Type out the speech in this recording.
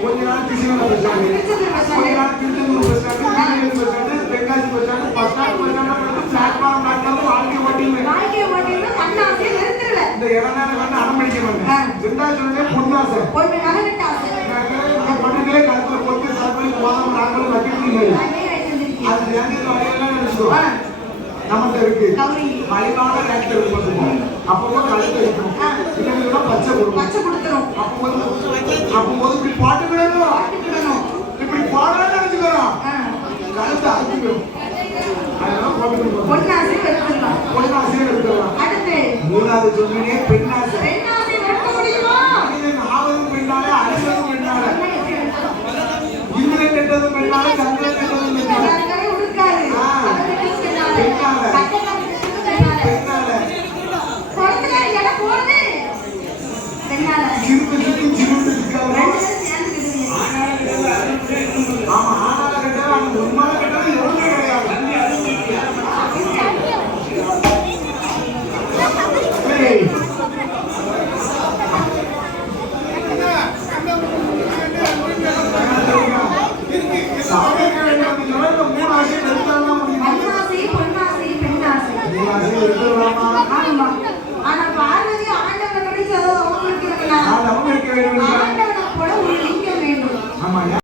கொஞ்ச நாள் Krishnagiri bus stand, Tenkasi bus stand, bus stand platform வாழ்க்கை ஓட்டிங்க. இந்த இடம் வந்து அனுமதிக்கிறாங்க. ரெண்டாவது சொன்னே பொன்னாசை, பொண்ணுங்களே கழுத்துல போட்டு சர்வரி போதும் நாங்களும் வச்சிருக்கீங்க. அது எங்க வரையெல்லாம் நினைச்சோம் நம்மகிட்ட இருக்கு. மலிவான ரேட்ல இருக்கும். அப்போ கழுத்து இருக்கும். இல்லைன்னா பச்சை கொடுத்துரும். அப்போ இப்படி பாட்டுக்கிடணும், இப்படி பாடலாம் நினைச்சுக்கிறோம். கழுத்து அறுத்துக்கிறோம். அதெல்லாம் போட்டுக்கணும். பொன்னாசையும் எடுத்துக்கலாம். மூணாவது சொன்னே பெண்